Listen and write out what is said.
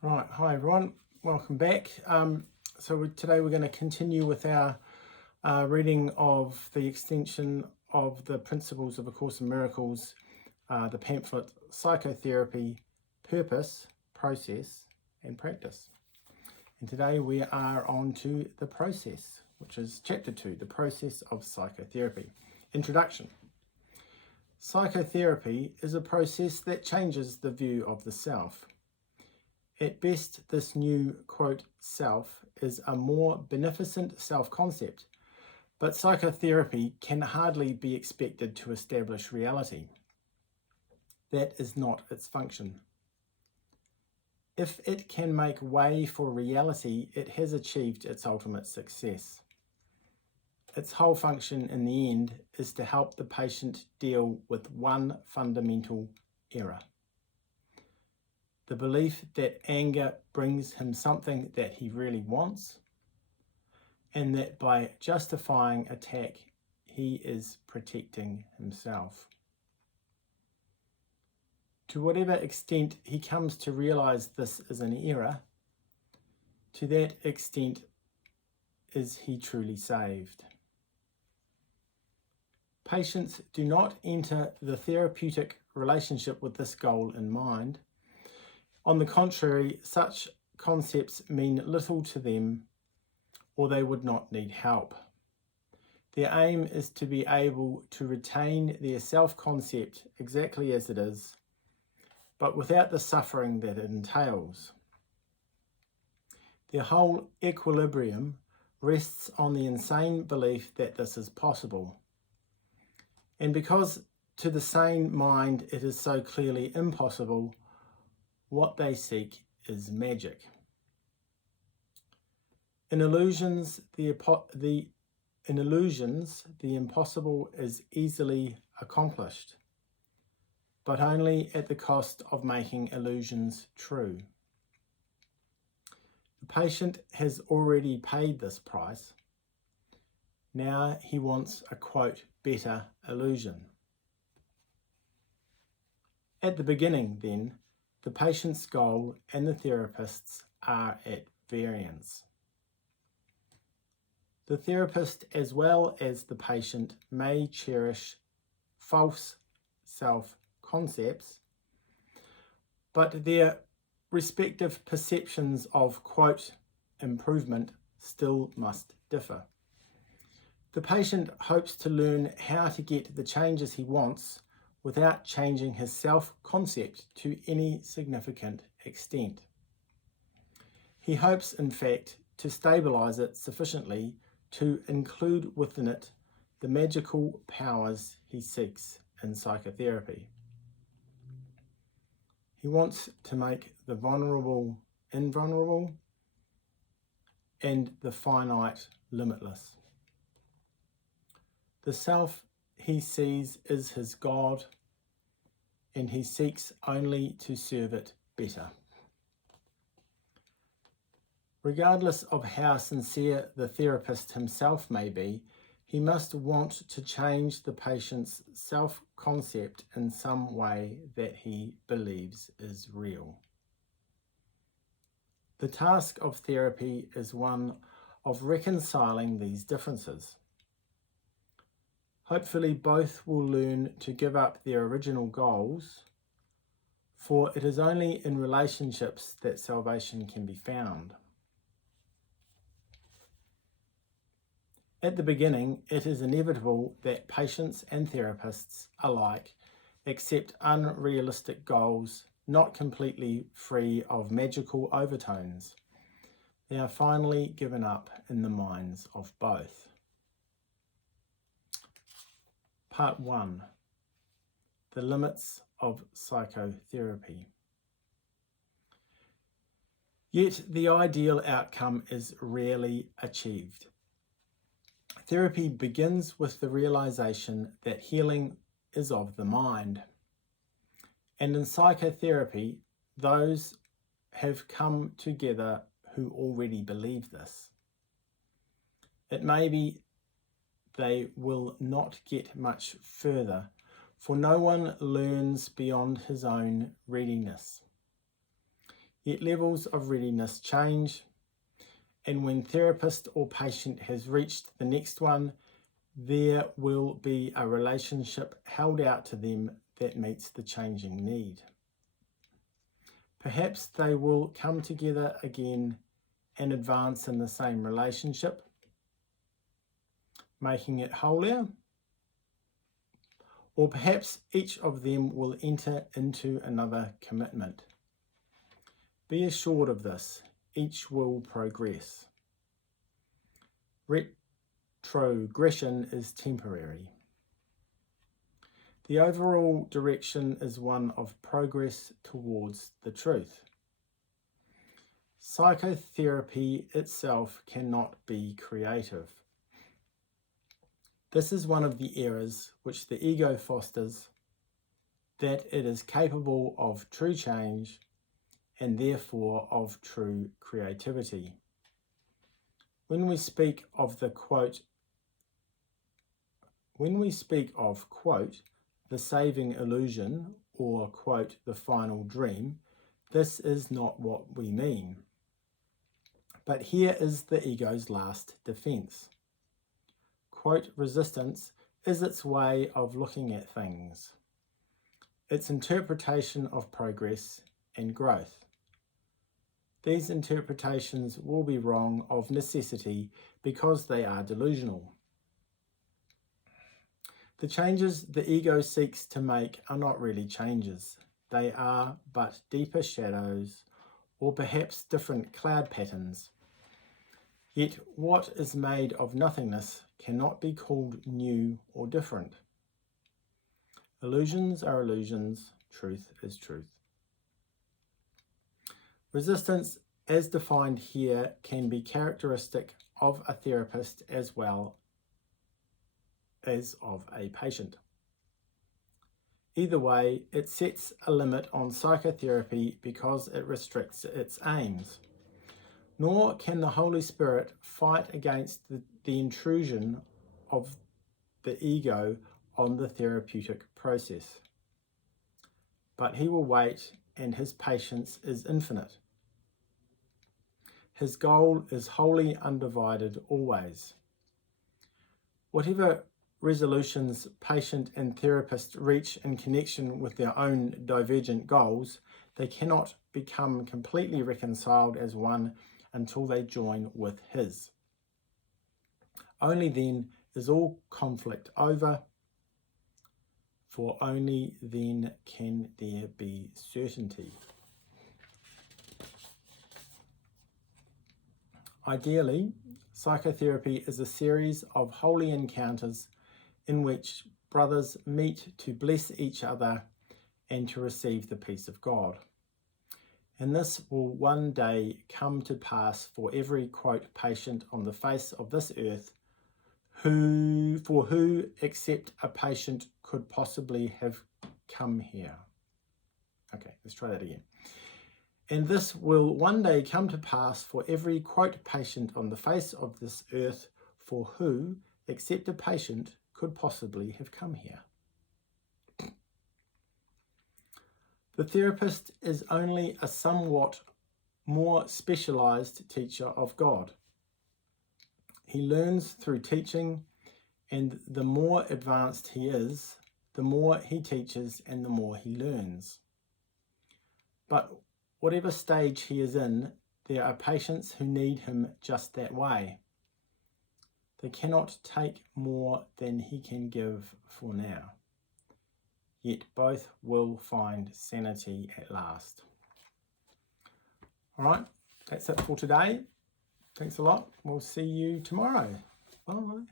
Right, hi everyone, welcome back. Today we're going to continue with our reading of the extension of the principles of A Course in Miracles, the pamphlet Psychotherapy, Purpose, Process and Practice. And today we are on to the process, which is chapter 2, the process of psychotherapy. Introduction. Psychotherapy is a process that changes the view of the self. At best, this new, quote, self is a more beneficent self-concept, but psychotherapy can hardly be expected to establish reality. That is not its function. If it can make way for reality, it has achieved its ultimate success. Its whole function in the end is to help the patient deal with one fundamental error. The belief that anger brings him something that he really wants, and that by justifying attack, he is protecting himself. To whatever extent he comes to realize this is an error, to that extent is he truly saved. Patients do not enter the therapeutic relationship with this goal in mind. On the contrary, such concepts mean little to them, or they would not need help. Their aim is to be able to retain their self-concept exactly as it is, but without the suffering that it entails. Their whole equilibrium rests on the insane belief that this is possible. And because to the sane mind it is so clearly impossible, what they seek is magic. In illusions, the impossible is easily accomplished, but only at the cost of making illusions true. The patient has already paid this price. Now he wants a, quote, better illusion. At the beginning, then, the patient's goal and the therapist's are at variance. The therapist, as well as the patient, may cherish false self-concepts, but their respective perceptions of, quote, improvement still must differ. The patient hopes to learn how to get the changes he wants without changing his self-concept to any significant extent. He hopes, in fact, to stabilize it sufficiently to include within it the magical powers he seeks in psychotherapy. He wants to make the vulnerable invulnerable and the finite limitless. The self he sees is his God, and he seeks only to serve it better. Regardless of how sincere the therapist himself may be, he must want to change the patient's self-concept in some way that he believes is real. The task of therapy is one of reconciling these differences. Hopefully both will learn to give up their original goals, for it is only in relationships that salvation can be found. At the beginning, it is inevitable that patients and therapists alike accept unrealistic goals not completely free of magical overtones. They are finally given up in the minds of both. Part 1. The limits of psychotherapy. Yet the ideal outcome is rarely achieved. Therapy begins with the realization that healing is of the mind. And in psychotherapy, those have come together who already believe this. It may be they will not get much further, for no one learns beyond his own readiness. Yet levels of readiness change, and when therapist or patient has reached the next one, there will be a relationship held out to them that meets the changing need. Perhaps they will come together again and advance in the same relationship, making it holier, or perhaps each of them will enter into another commitment. Be assured of this, each will progress. Retrogression is temporary. The overall direction is one of progress towards the truth. Psychotherapy itself cannot be creative. This is one of the errors which the ego fosters, that it is capable of true change and therefore of true creativity. When we speak of the quote, the saving illusion, or quote, the final dream, this is not what we mean. But here is the ego's last defense. Quote, resistance is its way of looking at things, its interpretation of progress and growth. These interpretations will be wrong of necessity because they are delusional. The changes the ego seeks to make are not really changes. They are but deeper shadows, or perhaps different cloud patterns. Yet what is made of nothingness cannot be called new or different. Illusions are illusions, truth is truth. Resistance, as defined here, can be characteristic of a therapist as well as of a patient. Either way, it sets a limit on psychotherapy because it restricts its aims. Nor can the Holy Spirit fight against the intrusion of the ego on the therapeutic process. But he will wait, and his patience is infinite. His goal is wholly undivided always. Whatever resolutions patient and therapist reach in connection with their own divergent goals, they cannot become completely reconciled as one until they join with his. Only then is all conflict over, for only then can there be certainty. Ideally, psychotherapy is a series of holy encounters in which brothers meet to bless each other and to receive the peace of God. And this will one day come to pass for every, quote, patient on the face of this earth, who except a patient could possibly have come here. Okay, let's try that again. And this will one day come to pass for every, quote, patient on the face of this earth, for who, except a patient, could possibly have come here. The therapist is only a somewhat more specialized teacher of God. He learns through teaching, and the more advanced he is, the more he teaches and the more he learns. But whatever stage he is in, there are patients who need him just that way. They cannot take more than he can give for now. Yet both will find sanity at last. All right, that's it for today. Thanks a lot. We'll see you tomorrow. Bye.